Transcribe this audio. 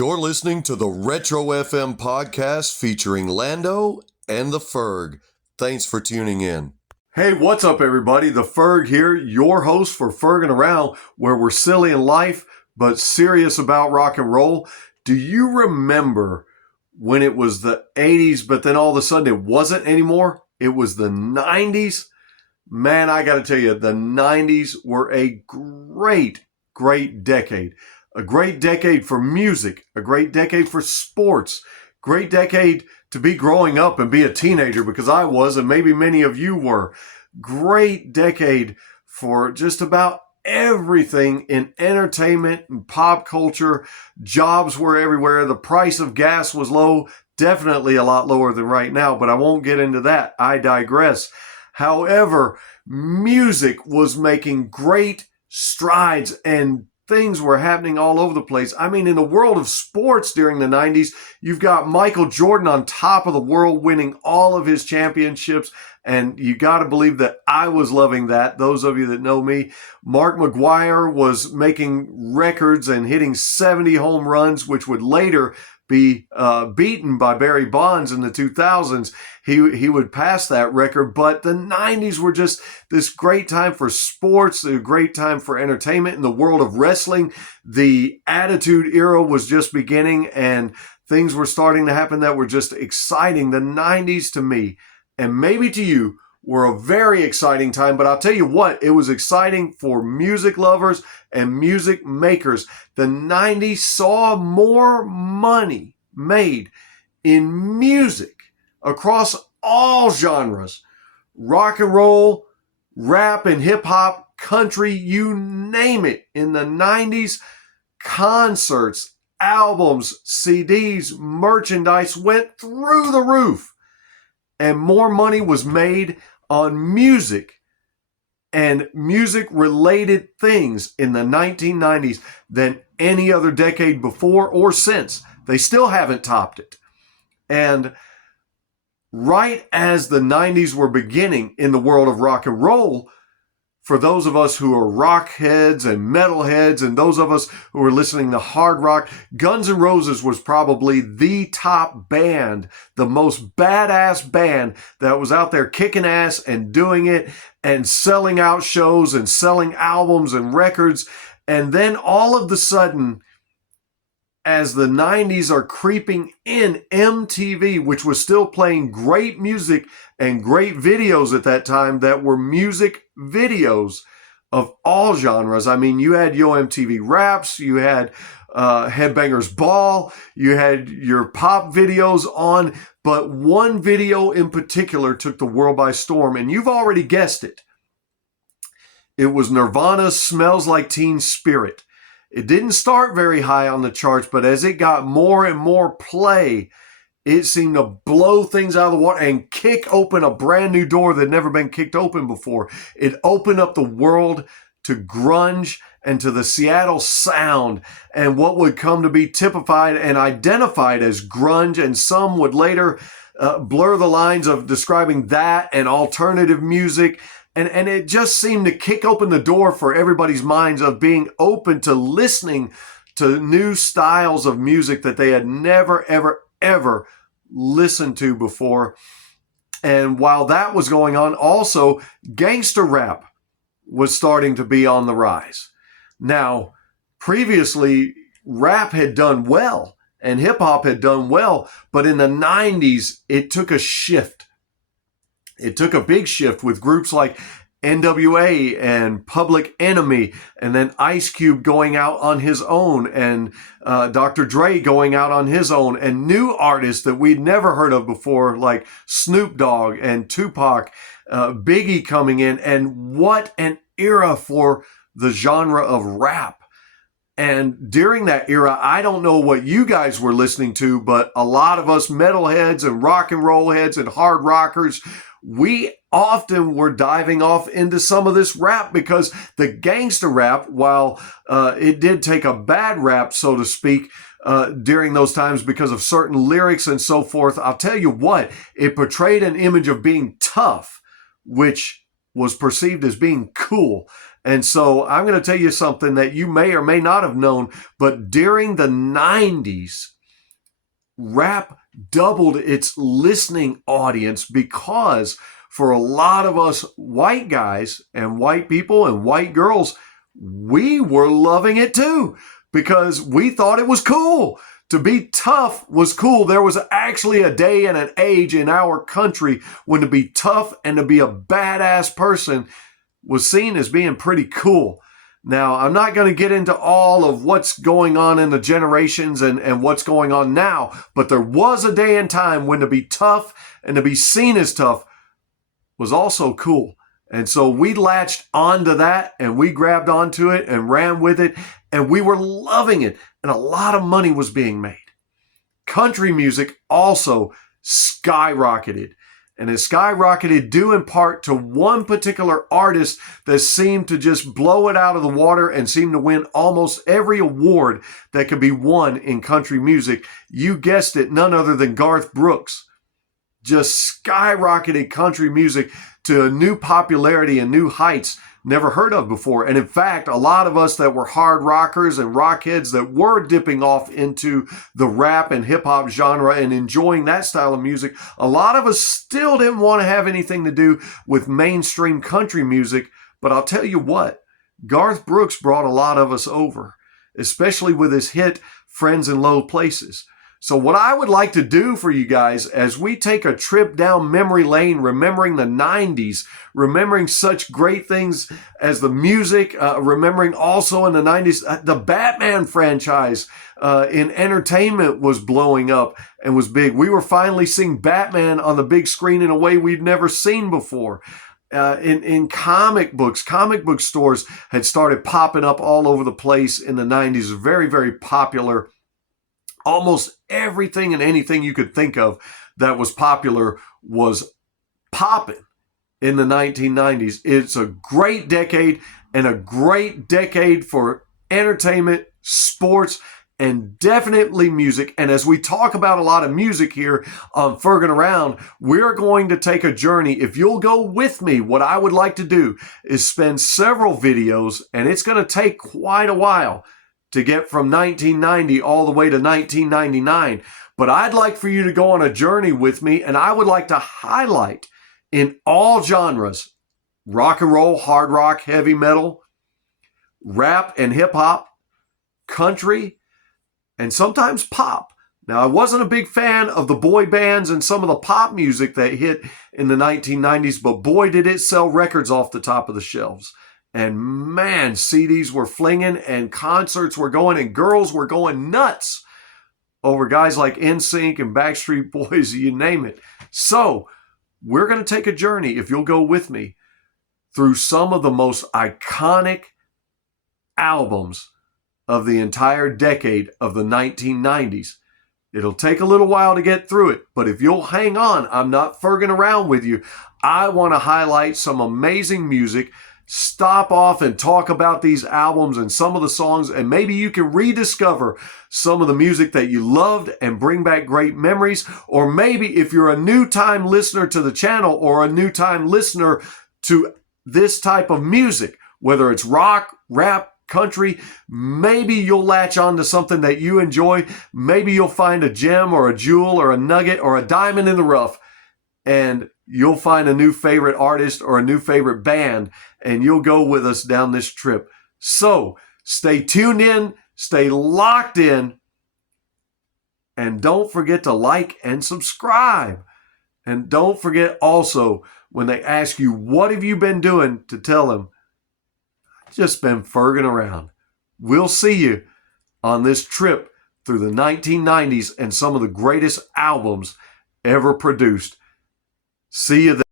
You're listening to the Retro FM podcast featuring Lando and the Ferg. Thanks for tuning in. Hey, what's up, everybody? The Ferg here, your host for Fergin' Around, where we're silly in life but serious about rock and roll. Do you remember when it was the 80s, but then all of a sudden it wasn't anymore? It was the 90s. Man, I got to tell you, the 90s were a great decade. A great decade for music, a great decade for sports, great decade to be growing up and be a teenager, because I was, and maybe many of you were. Great decade for just about everything in entertainment and pop culture. Jobs were everywhere. The price of gas was low, definitely a lot lower than right now, but I won't get into that. I digress. However, music was making great strides and things were happening all over the place. I mean, in the world of sports during the 90s, you've got Michael Jordan on top of the world, winning all of his championships. And you got to believe that I was loving that. Those of you that know me, Mark McGwire was making records and hitting 70 home runs, which would later be beaten by Barry Bonds in the 2000s. He would pass that record, but the 90s were just this great time for sports, a great time for entertainment. In the world of wrestling, the Attitude Era was just beginning and things were starting to happen that were just exciting. The 90s to me, and maybe to you, were a very exciting time, but I'll tell you what, it was exciting for music lovers and music makers. The 90s saw more money made in music across all genres, rock and roll, rap and hip hop, country, you name it. In the 90s, concerts, albums, CDs, merchandise went through the roof, and more money was made on music and music-related things in the 1990s than any other decade before or since. They still haven't topped it. And right as the 90s were beginning in the world of rock and roll, for those of us who are rock heads and metal heads and those of us who are listening to hard rock, Guns N' Roses was probably the top band, the most badass band that was out there kicking ass and doing it and selling out shows and selling albums and records. And then all of the sudden, as the 90s are creeping in, MTV, which was still playing great music and great videos at that time that were music videos of all genres. I mean, you had Yo MTV Raps, you had Headbangers Ball, you had your pop videos on, but one video in particular took the world by storm, and you've already guessed it. It was Nirvana's Smells Like Teen Spirit. It didn't start very high on the charts, but as it got more and more play, it seemed to blow things out of the water and kick open a brand new door that had never been kicked open before. It opened up the world to grunge and to the Seattle sound and what would come to be typified and identified as grunge, and some would later blur the lines of describing that and alternative music. And it just seemed to kick open the door for everybody's minds of being open to listening to new styles of music that they had never, ever listened to before. And while that was going on, also gangster rap was starting to be on the rise. Now, previously, rap had done well and hip hop had done well, but in the 90s, it took a shift. It took a big shift with groups like NWA and Public Enemy, and then Ice Cube going out on his own, and Dr. Dre going out on his own, and new artists that we'd never heard of before, like Snoop Dogg and Tupac, Biggie coming in, and what an era for the genre of rap. And during that era, I don't know what you guys were listening to, but a lot of us metalheads and rock and roll heads and hard rockers, we often were diving off into some of this rap, because the gangster rap, while it did take a bad rap, so to speak, during those times because of certain lyrics and so forth, I'll tell you what, it portrayed an image of being tough, which was perceived as being cool. And so I'm going to tell you something that you may or may not have known, but during the 90s, rap doubled its listening audience because for a lot of us white guys and white people and white girls, we were loving it too because we thought it was cool. To be tough was cool. There was actually a day and an age in our country when to be tough and to be a badass person was seen as being pretty cool. Now, I'm not going to get into all of what's going on in the generations and what's going on now, but there was a day and time when to be tough and to be seen as tough was also cool. And so we latched onto that and we grabbed onto it and ran with it and we were loving it. And a lot of money was being made. Country music also skyrocketed. And it skyrocketed due in part to one particular artist that seemed to just blow it out of the water and seemed to win almost every award that could be won in country music. You guessed it, none other than Garth Brooks. Just skyrocketed country music to a new popularity and new heights never heard of before. And in fact, a lot of us that were hard rockers and rockheads that were dipping off into the rap and hip hop genre and enjoying that style of music, a lot of us still didn't want to have anything to do with mainstream country music. But I'll tell you what, Garth Brooks brought a lot of us over, especially with his hit, Friends in Low Places. So what I would like to do for you guys as we take a trip down memory lane, remembering the 90s, remembering such great things as the music, remembering also in the 90s, the Batman franchise in entertainment was blowing up and was big. We were finally seeing Batman on the big screen in a way we'd never seen before. In comic book stores had started popping up all over the place in the 90s, very, very popular. Almost everything and anything you could think of that was popular was popping in the 1990s. It's a great decade and a great decade for entertainment, sports, and definitely music. And as we talk about a lot of music here on Fergin Around, we're going to take a journey. If you'll go with me, what I would like to do is spend several videos, and it's going to take quite a while to get from 1990 all the way to 1999. But I'd like for you to go on a journey with me, and I would like to highlight in all genres, rock and roll, hard rock, heavy metal, rap and hip hop, country, and sometimes pop. Now, I wasn't a big fan of the boy bands and some of the pop music that hit in the 1990s, but boy, did it sell records off the top of the shelves. And man, CDs were flinging and concerts were going and girls were going nuts over guys like NSYNC and Backstreet Boys, you name it. So we're going to take a journey, if you'll go with me, through some of the most iconic albums of the entire decade of the 1990s. It'll take a little while to get through it, but if you'll hang on, I'm not ferging around with you. I want to highlight some amazing music, stop off and talk about these albums and some of the songs, and maybe you can rediscover some of the music that you loved and bring back great memories. Or maybe if you're a new time listener to the channel or a new time listener to this type of music, whether it's rock, rap, country, maybe you'll latch on to something that you enjoy. Maybe you'll find a gem or a jewel or a nugget or a diamond in the rough, and you'll find a new favorite artist or a new favorite band, and you'll go with us down this trip. So stay tuned in, stay locked in, and don't forget to like and subscribe. And don't forget also, when they ask you, what have you been doing, to tell them, I've just been ferging around. We'll see you on this trip through the 1990s and some of the greatest albums ever produced. See you then.